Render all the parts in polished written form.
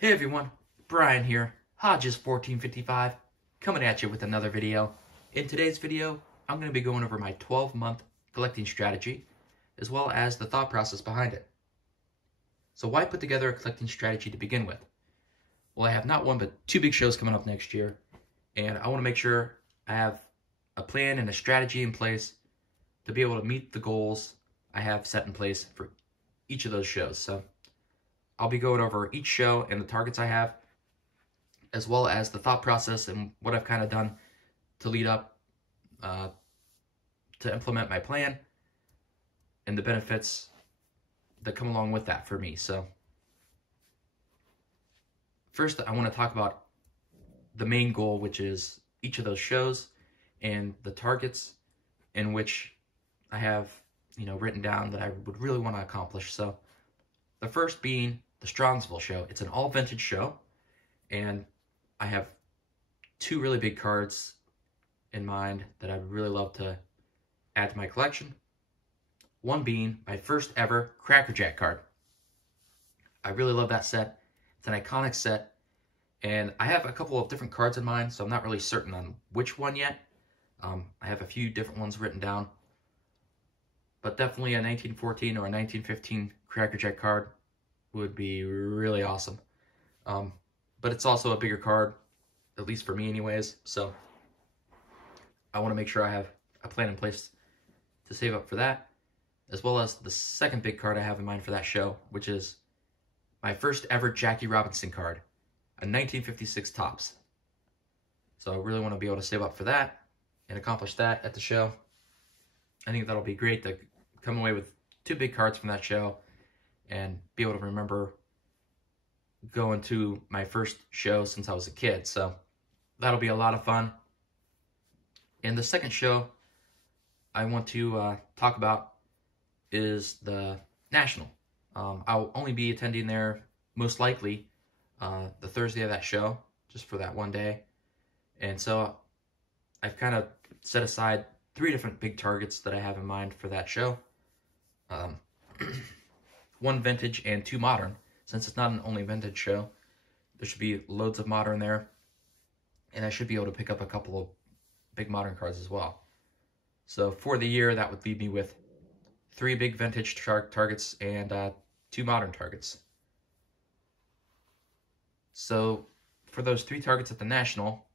Hey everyone, Brian here, Hodges1455, coming at you with another video. In today's video, I'm going to be going over my 12-month collecting strategy, as well as the thought process behind it. So why put together a collecting strategy to begin with? Well, I have not one but two big shows coming up next year, and I want to make sure I have a plan and a strategy in place to be able to meet the goals I have set in place for each of those shows. So I'll be going over each show and the targets I have, as well as the thought process and what I've kind of done to lead up to implement my plan and the benefits that come along with that for me. So first, I want to talk about the main goal, which is each of those shows and the targets in which I have, written down that I would really want to accomplish. So the first being the Strongsville show. It's an all vintage show, and I have two really big cards in mind that I'd really love to add to my collection. One being my first ever Cracker Jack card. I really love that set. It's an iconic set, and I have a couple of different cards in mind, so I'm not really certain on which one yet. I have a few different ones written down, but definitely a 1914 or a 1915 Cracker Jack card would be really awesome. But it's also a bigger card, at least for me anyways, so I want to make sure I have a plan in place to save up for that, as well as the second big card I have in mind for that show, which is my first ever Jackie Robinson card, a 1956 Topps. So I really want to be able to save up for that and accomplish that at the show. I think that'll be great to come away with two big cards from that show and be able to remember going to my first show since I was a kid. So that'll be a lot of fun. And the second show I want to talk about is the National. I'll only be attending there most likely the Thursday of that show, just for that one day. And so I've kind of set aside three different big targets that I have in mind for that show. One vintage and two modern. Since it's not an only vintage show, there should be loads of modern there, and I should be able to pick up a couple of big modern cards as well. So for the year, that would leave me with three big vintage targets and two modern targets. So for those three targets at the National,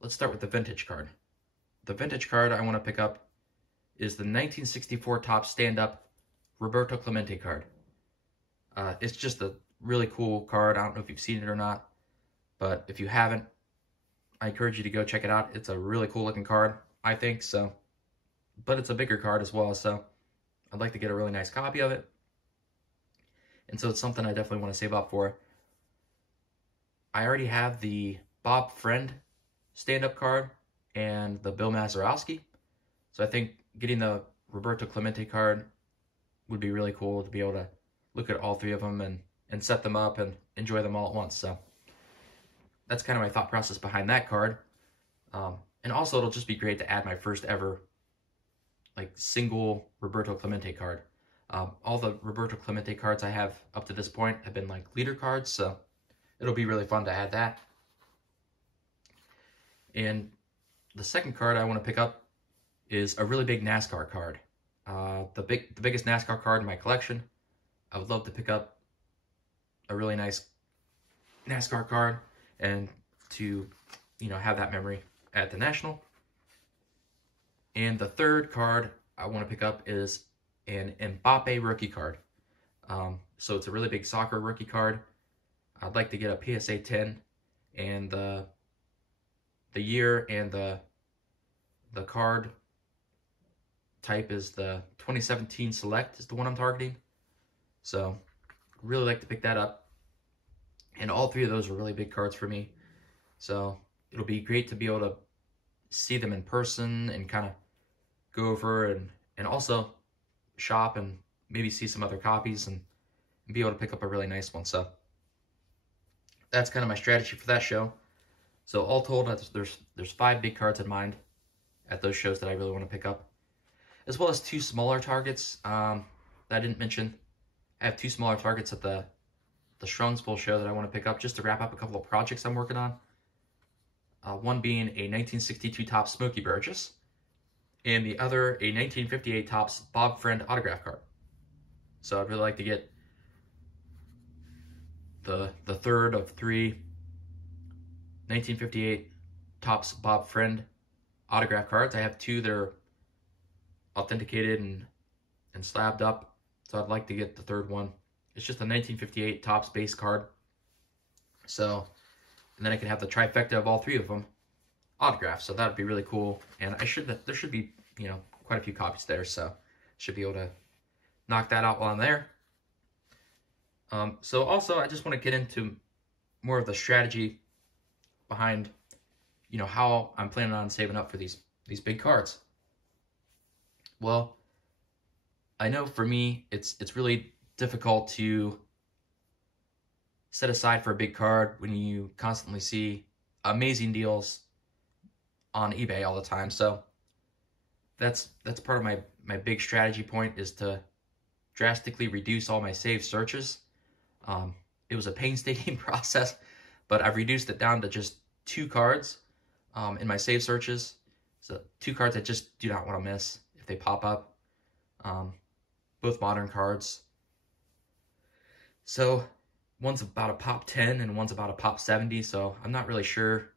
let's start with the vintage card. The vintage card I want to pick up is the 1964 Topps stand-up Roberto Clemente card. It's just a really cool card. I don't know if you've seen it or not, but if you haven't, I encourage you to go check it out. It's a really cool looking card, I think, so. But it's a bigger card as well, so I'd like to get a really nice copy of it. And so it's something I definitely want to save up for. I already have the Bob Friend stand-up card and the Bill Mazeroski, so I think getting the Roberto Clemente card would be really cool to be able to look at all three of them and set them up and enjoy them all at once. So that's kind of my thought process behind that card. And also it'll just be great to add my first ever single Roberto Clemente card. All the Roberto Clemente cards I have up to this point have been leader cards, so it'll be really fun to add that. And the second card I want to pick up is a really big NASCAR card. The biggest NASCAR card in my collection. I would love to pick up a really nice NASCAR card and to, have that memory at the National. And the third card I want to pick up is an Mbappe rookie card. So it's a really big soccer rookie card. I'd like to get a PSA 10, and the year and the card type is the 2017 Select is the one I'm targeting. So really like to pick that up. And all three of those are really big cards for me. So it'll be great to be able to see them in person and kind of go over and also shop and maybe see some other copies and be able to pick up a really nice one. So that's kind of my strategy for that show. So all told, there's five big cards in mind at those shows that I really want to pick up, as well as two smaller targets that I didn't mention. I have two smaller targets at the the Shrungsville show that I want to pick up just to wrap up a couple of projects I'm working on. One being a 1962 Topps Smokey Burgess, and the other a 1958 Topps Bob Friend autograph card. So I'd really like to get the third of 3 1958 Topps Bob Friend autograph cards. I have 2 that are authenticated and slabbed up, so I'd like to get the third one. It's just a 1958 Topps base card. So, and then I can have the trifecta of all 3 of them autographed. So that would be really cool. And there should be, you know, quite a few copies there. So should be able to knock that out while I'm there. So also I just want to get into more of the strategy behind, you know, how I'm planning on saving up for these big cards. Well, I know for me, it's really difficult to set aside for a big card when you constantly see amazing deals on eBay all the time. So that's part of my big strategy point, is to drastically reduce all my saved searches. It was a painstaking process, but I've reduced it down to just 2 cards in my saved searches. So 2 cards I just do not want to miss if they pop up. Both modern cards. So one's about a pop 10 and one's about a pop 70. So I'm not really sure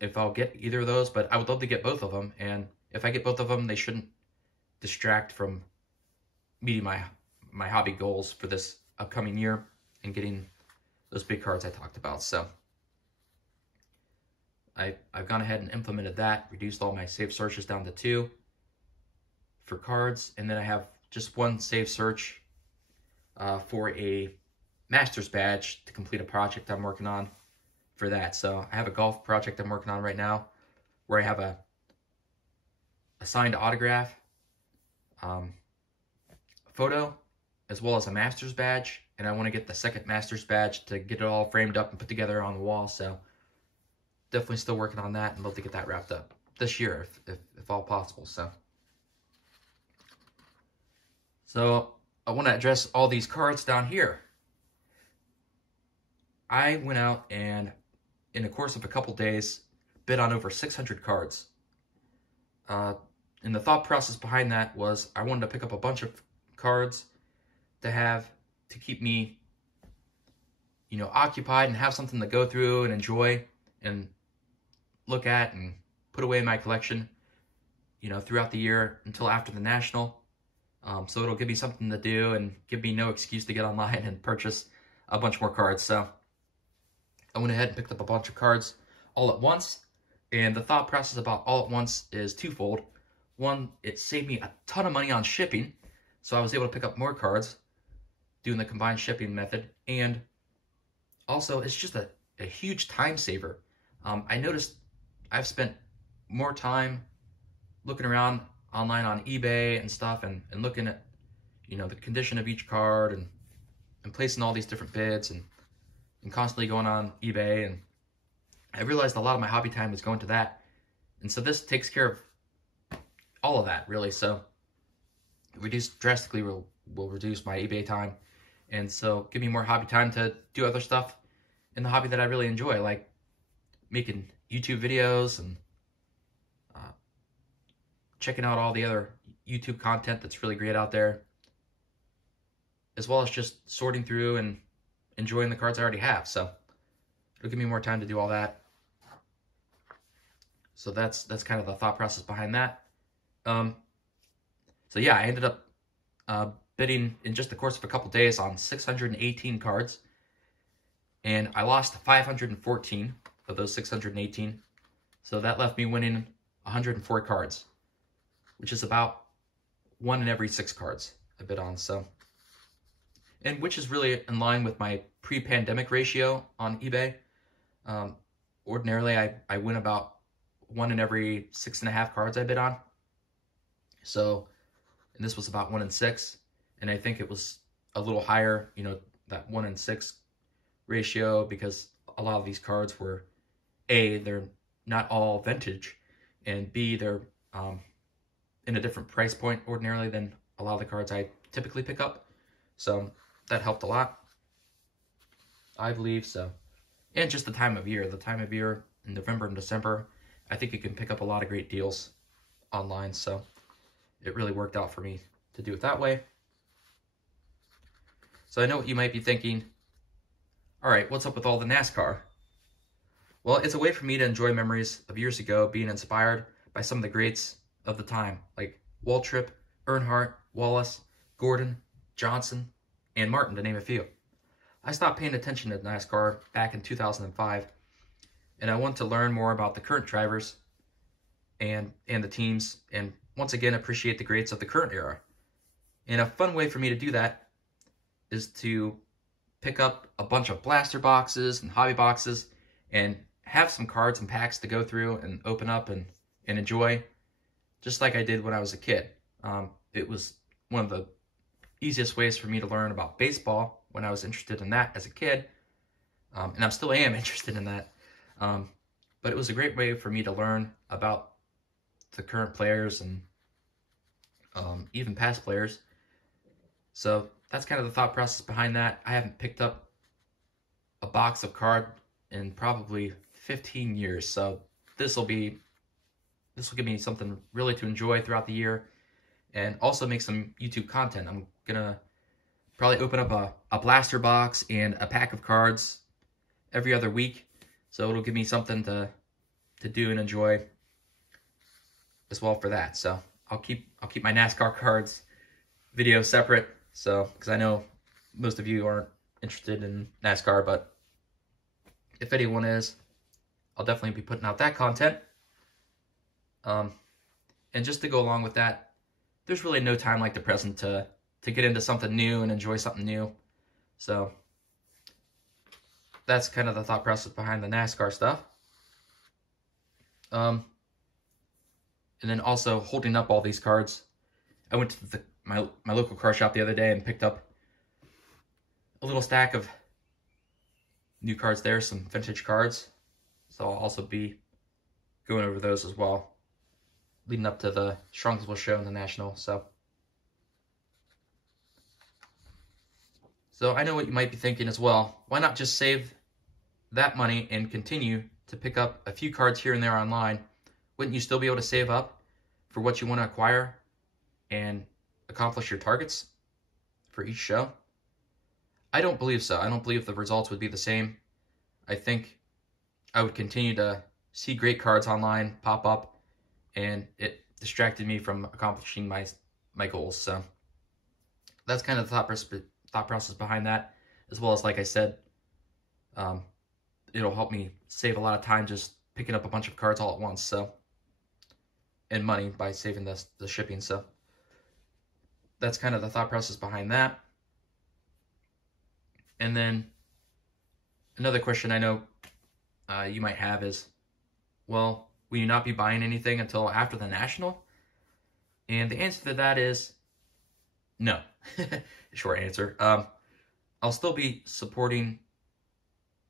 if I'll get either of those, but I would love to get both of them. And if I get both of them, they shouldn't distract from meeting my hobby goals for this upcoming year and getting those big cards I talked about. So I've gone ahead and implemented that, reduced all my saved searches down to 2 for cards, and then I have just 1 saved search for a master's badge to complete a project I'm working on for that. So I have a golf project I'm working on right now where I have a signed autograph, photo, as well as a master's badge, and I want to get the second master's badge to get it all framed up and put together on the wall. So definitely still working on that and love to get that wrapped up this year if all possible. So I want to address all these cards down here. I went out and in the course of a couple days bid on over 600 cards. And the thought process behind that was I wanted to pick up a bunch of cards to have to keep me, you know, occupied and have something to go through and enjoy and look at and put away in my collection, you know, throughout the year until after the National. So it'll give me something to do and give me no excuse to get online and purchase a bunch more cards. So I went ahead and picked up a bunch of cards all at once. And the thought process about all at once is twofold. One, it saved me a ton of money on shipping. So I was able to pick up more cards doing the combined shipping method. And also, it's just a huge time saver. I noticed I've spent more time looking around online on eBay and stuff and looking at, you know, the condition of each card and placing all these different bids and constantly going on eBay. And I realized a lot of my hobby time was going to that. And so this takes care of all of that, really. So drastically will reduce my eBay time. And so give me more hobby time to do other stuff in the hobby that I really enjoy, like making YouTube videos and checking out all the other YouTube content that's really great out there, as well as just sorting through and enjoying the cards I already have. So it'll give me more time to do all that. So that's kind of the thought process behind that. So yeah, I ended up bidding in just the course of a couple days on 618 cards, and I lost 514 of those 618. So that left me winning 104 cards, which is about 1 in every 6 cards I bid on. So, and which is really in line with my pre-pandemic ratio on eBay. Ordinarily, I win about 1 in every 6.5 cards I bid on. So, and this was about 1 in 6, and I think it was a little higher, you know, that 1 in 6 ratio, because a lot of these cards were, A, they're not all vintage, and B, they're in a different price point ordinarily than a lot of the cards I typically pick up. So that helped a lot. I believe so. And just the time of year. The time of year in November and December, I think you can pick up a lot of great deals online. So it really worked out for me to do it that way. So I know what you might be thinking. All right, what's up with all the NASCAR? Well, it's a way for me to enjoy memories of years ago, being inspired by some of the greats of the time, like Waltrip, Earnhardt, Wallace, Gordon, Johnson, and Martin, to name a few. I stopped paying attention to NASCAR back in 2005, and I want to learn more about the current drivers and the teams, and once again appreciate the greats of the current era. And a fun way for me to do that is to pick up a bunch of blaster boxes and hobby boxes and have some cards and packs to go through and open up and enjoy, just like I did when I was a kid. It was one of the easiest ways for me to learn about baseball when I was interested in that as a kid, and I still am interested in that. But it was a great way for me to learn about the current players and even past players. So that's kind of the thought process behind that. I haven't picked up a box of card in probably 15 years, so this will give me something really to enjoy throughout the year, and also make some YouTube content. I'm gonna probably open up a blaster box and a pack of cards every other week, so it'll give me something to do and enjoy as well for that. So I'll keep my NASCAR cards video separate, so because I know most of you aren't interested in NASCAR, but if anyone is, I'll definitely be putting out that content. And just to go along with that, there's really no time like the present to get into something new and enjoy something new. So that's kind of the thought process behind the NASCAR stuff. And then also holding up all these cards. I went to my local car shop the other day and picked up a little stack of new cards there, some vintage cards. So I'll also be going over those as well, leading up to the Strongsville show in the National. So I know what you might be thinking as well. Why not just save that money and continue to pick up a few cards here and there online? Wouldn't you still be able to save up for what you want to acquire and accomplish your targets for each show? I don't believe so. I don't believe the results would be the same. I think I would continue to see great cards online pop up, and it distracted me from accomplishing my goals. So that's kind of the thought process behind that, as well as, like I said, it'll help me save a lot of time just picking up a bunch of cards all at once. So, and money by saving the shipping. So that's kind of the thought process behind that. And then another question I know you might have is, well, will you not be buying anything until after the National? And the answer to that is no. Short answer. I'll still be supporting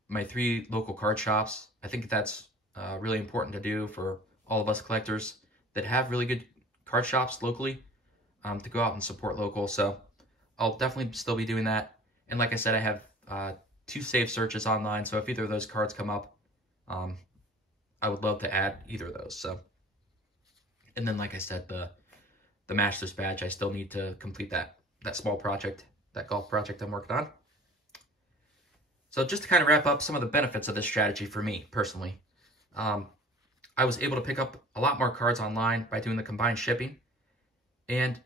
my 3 local card shops. I think that's really important to do for all of us collectors that have really good card shops locally, to go out and support local. So I'll definitely still be doing that. And like I said, I have 2 save searches online, so if either of those cards come up, I would love to add either of those. So, and then like I said, the Master's badge, I still need to complete that small project, that golf project I'm working on. So just to kind of wrap up some of the benefits of this strategy for me personally, I was able to pick up a lot more cards online by doing the combined shipping, and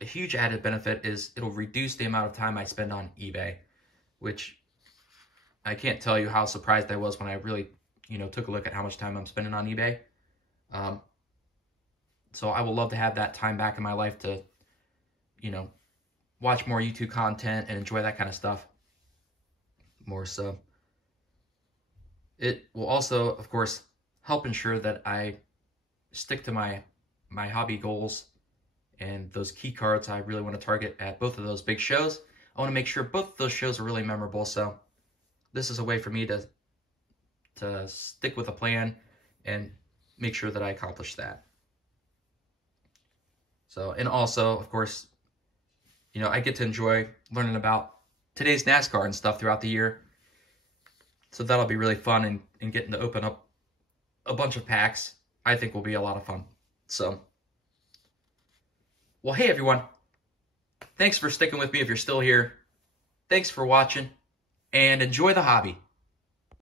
a huge added benefit is it'll reduce the amount of time I spend on eBay, which I can't tell you how surprised I was when I really, took a look at how much time I'm spending on eBay. So I would love to have that time back in my life to, watch more YouTube content and enjoy that kind of stuff more. So it will also, of course, help ensure that I stick to my hobby goals and those key cards I really want to target at both of those big shows. I want to make sure both of those shows are really memorable. So this is a way for me to stick with a plan and make sure that I accomplish that. So, and also, of course, I get to enjoy learning about today's NASCAR and stuff throughout the year. So that'll be really fun, and getting to open up a bunch of packs, I think will be a lot of fun. So, well, hey everyone. Thanks for sticking with me if you're still here. Thanks for watching, and enjoy the hobby.